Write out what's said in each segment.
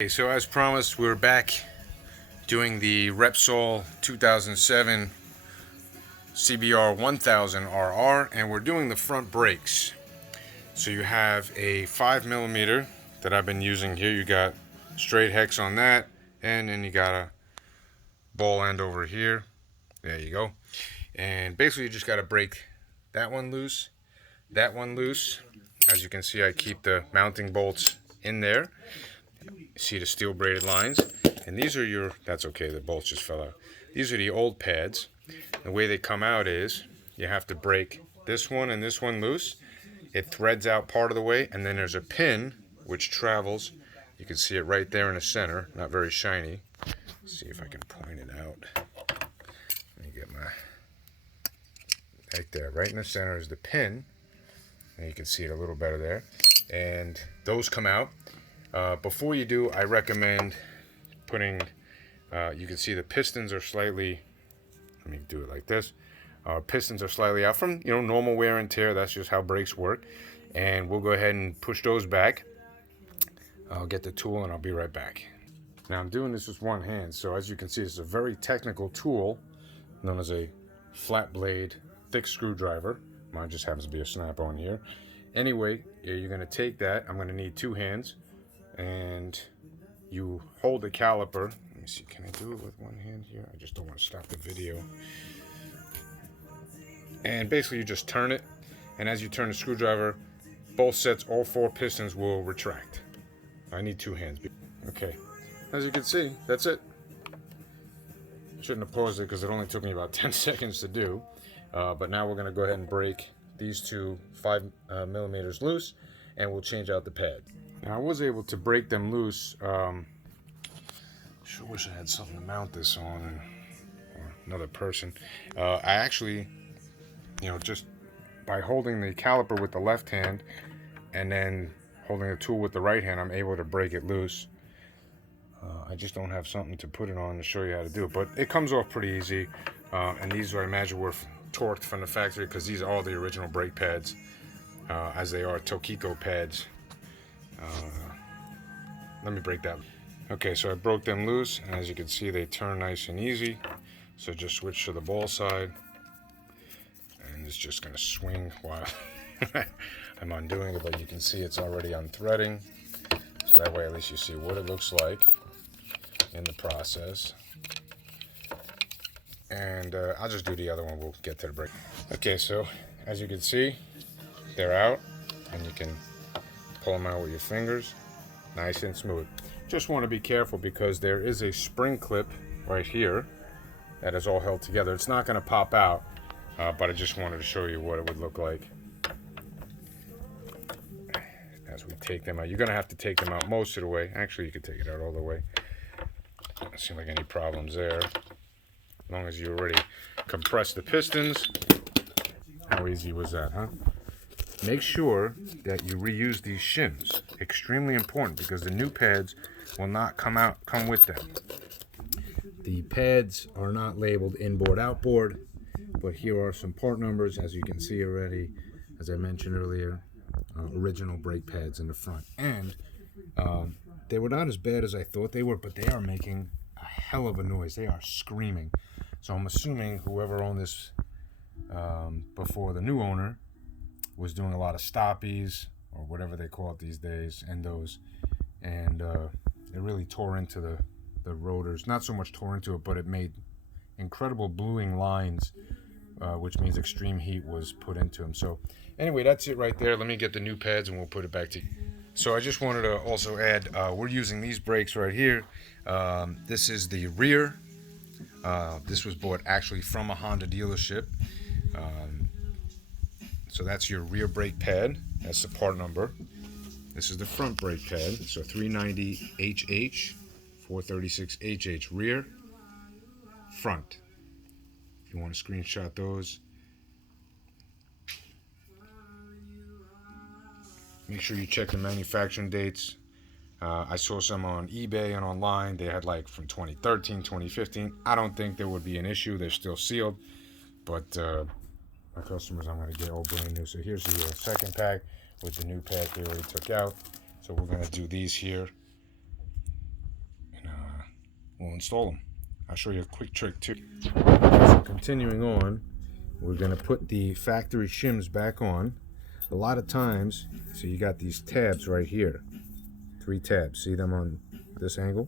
Okay, so as promised, we're back doing the Repsol 2007 CBR 1000RR, and we're doing the front brakes. So you have a 5mm that I've been using here. You got straight hex on that, and then you got a ball end over here. There you go. And basically you just got to break that one loose, that one loose. As you can see, I keep the mounting bolts in there. See the steel braided lines, and these are your, that's okay, the bolts just fell out. These are the old pads. The way they come out is you have to break this one and this one loose. It threads out part of the way, and then there's a pin which travels. You can see it right there in the center, not very shiny. Let's see if I can point it out. Let me get my, right there, right in the center is the pin, and you can see it a little better there. And those come out. Before you do, I recommend putting, you can see the pistons are slightly, let me do it like this. Pistons are slightly out from, normal wear and tear. That's just how brakes work. And we'll go ahead and push those back. I'll get the tool and I'll be right back. Now I'm doing this with one hand. So as you can see, it's a very technical tool known as a flat blade thick screwdriver. Mine just happens to be a snap-on here. Anyway, you're going to take that. I'm going to need two hands. And you hold the caliper. Let me see, can I do it with one hand here? I just don't want to stop the video. And basically you just turn it, and as you turn the screwdriver, both sets, all four pistons will retract. I need two hands. Okay, as you can see, that's it. Shouldn't have paused it because it only took me about 10 seconds to do. But now we're going to go ahead and break these two 5mm loose, and we'll change out the pad. Now I was able to break them loose. Sure wish I had something to mount this on, or another person. I actually, just by holding the caliper with the left hand and then holding the tool with the right hand, I'm able to break it loose. I just don't have something to put it on to show you how to do it, but it comes off pretty easy. And these are, I imagine, were torqued from the factory because these are all the original brake pads, as they are Tokiko pads. Let me break that. Okay, so I broke them loose, and as you can see, they turn nice and easy. So just switch to the ball side, and it's just going to swing while I'm undoing it, but you can see it's already unthreading. So that way at least you see what it looks like in the process. And I'll just do the other one, we'll get to the brake. Okay, so as you can see, they're out, and you can pull them out with your fingers, nice and smooth. Just want to be careful because there is a spring clip right here that is all held together. It's not going to pop out, but I just wanted to show you what it would look like as we take them out. You're going to have to take them out most of the way. Actually, you could take it out all the way. Doesn't seem like any problems there. As long as you already compress the pistons. How easy was that, huh? Make sure that you reuse these shims. Extremely important because the new pads will not come with them. The pads are not labeled inboard, outboard, but here are some part numbers, as you can see already, as I mentioned earlier, original brake pads in the front. And they were not as bad as I thought they were, but they are making a hell of a noise. They are screaming. So I'm assuming whoever owned this before the new owner was doing a lot of stoppies, or whatever they call it these days, endos, and it really tore into the rotors. Not so much tore into it, but it made incredible bluing lines, which means extreme heat was put into them. So anyway, that's it right there. Let me get the new pads and we'll put it back to you. So I just wanted to also add, we're using these brakes right here. This is the rear. This was bought actually from a Honda dealership. So that's your rear brake pad. That's the part number. This is the front brake pad. So 390HH, 436HH, rear, front. If you want to screenshot those. Make sure you check the manufacturing dates. I saw some on eBay and online. They had like from 2013, 2015. I don't think there would be an issue. They're still sealed. But my customers, I'm going to get all brand new. So here's the second pack with the new pads they already took out. So we're going to do these here. we'll install them. I'll show you a quick trick too. So continuing on, we're going to put the factory shims back on. A lot of times, so you got these tabs right here, 3 tabs. See them on this angle?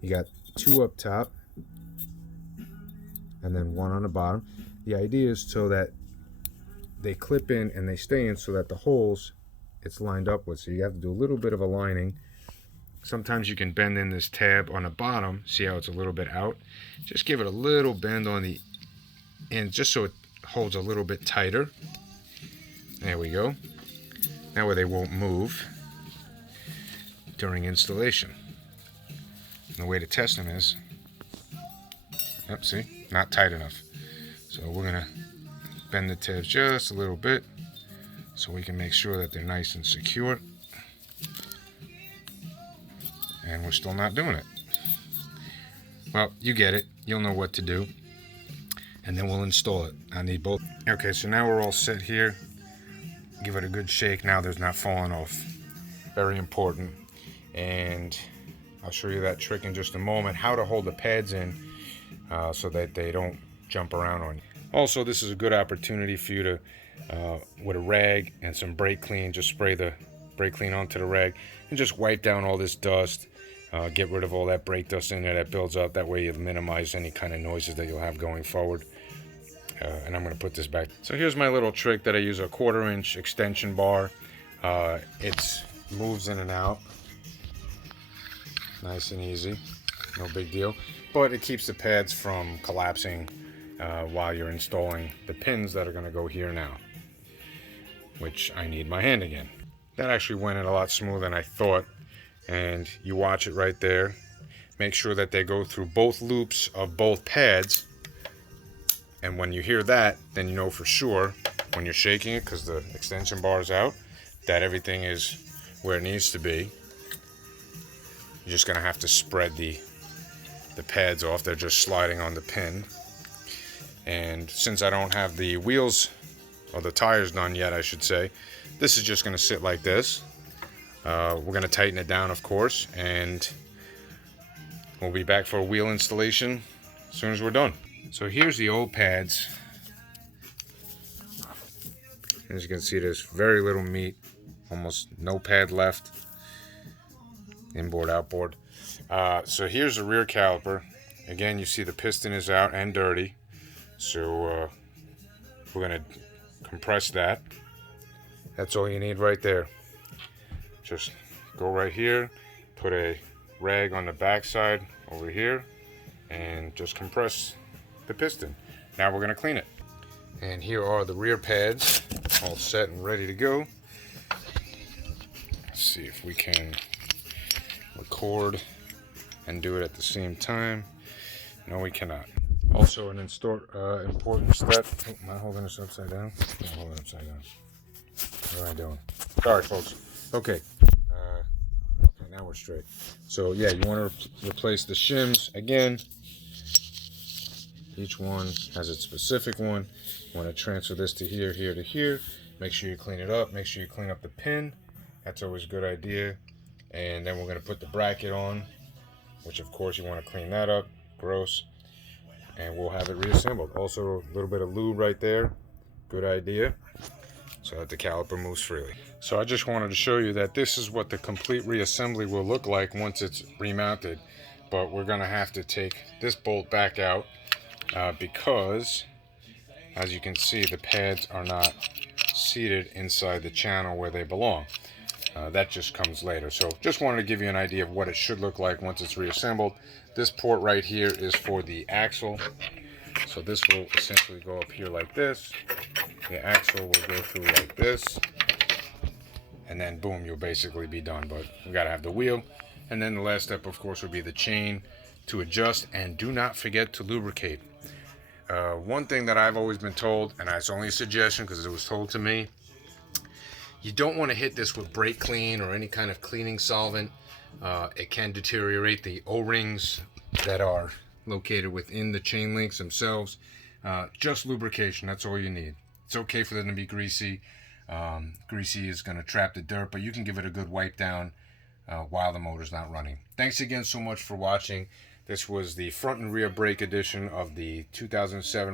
You got 2 up top and then 1 on the bottom. The idea is so that they clip in and they stay in, so that the holes it's lined up with. So you have to do a little bit of aligning. Sometimes you can bend in this tab on the bottom. See how it's a little bit out? Just give it a little bend on the end just so it holds a little bit tighter. There we go. That way they won't move during installation. And the way to test them is, yep, see, not tight enough. So we're gonna bend the tabs just a little bit so we can make sure that they're nice and secure. And we're still not doing it. Well, you get it. You'll know what to do. And then we'll install it. I need both. Okay, so now we're all set here. Give it a good shake. Now there's not falling off. Very important. And I'll show you that trick in just a moment. How to hold the pads in so that they don't jump around on you. Also, this is a good opportunity for you to, with a rag and some brake clean, just spray the brake clean onto the rag and just wipe down all this dust. Get rid of all that brake dust in there that builds up. That way you minimize any kind of noises that you'll have going forward. And I'm going to put this back. So here's my little trick that I use, a 1/4 inch extension bar. It moves in and out. Nice and easy. No big deal. But it keeps the pads from collapsing while you're installing the pins that are going to go here now. Which I need my hand again. That actually went in a lot smoother than I thought. And you watch it right there. Make sure that they go through both loops of both pads. And when you hear that, then you know for sure when you're shaking it, because the extension bar is out, that everything is where it needs to be. You're just going to have to spread the pads off. They're just sliding on the pin. And since I don't have the wheels or the tires done yet, I should say, this is just going to sit like this. We're going to tighten it down, of course, and we'll be back for a wheel installation as soon as we're done. So here's the old pads. As you can see, there's very little meat, almost no pad left. Inboard, outboard. So here's the rear caliper. Again, you see the piston is out and dirty. So we're going to compress that. That's all you need right there. Just go right here, put a rag on the back side over here, and just compress the piston. Now we're going to clean it. And here are the rear pads, all set and ready to go. Let's see if we can record and do it at the same time. No, we cannot. Also an important step. Oh, am I holding this upside down? I'm holding it upside down. What am I doing? Sorry, folks. Okay. Okay, now we're straight. So yeah, you want to replace the shims again. Each one has its specific one. You want to transfer this to here, here to here. Make sure you clean it up. Make sure you clean up the pin. That's always a good idea. And then we're going to put the bracket on, which of course you want to clean that up. Gross. And we'll have it reassembled. Also a little bit of lube right there. Good idea. So that the caliper moves freely. So I just wanted to show you that this is what the complete reassembly will look like once it's remounted. But we're going to have to take this bolt back out because, as you can see, the pads are not seated inside the channel where they belong. That just comes later. So just wanted to give you an idea of what it should look like once it's reassembled. This port right here is for the axle. So this will essentially go up here like this. The axle will go through like this. And then boom, you'll basically be done. But we gotta have the wheel. And then the last step, of course, would be the chain to adjust. And do not forget to lubricate. One thing that I've always been told, and it's only a suggestion because it was told to me, you don't want to hit this with brake clean or any kind of cleaning solvent. It can deteriorate the O-rings that are located within the chain links themselves. Just lubrication, that's all you need. It's okay for them to be greasy. Greasy is going to trap the dirt, but you can give it a good wipe down while the motor's not running. Thanks again so much for watching. This was the front and rear brake edition of the 2007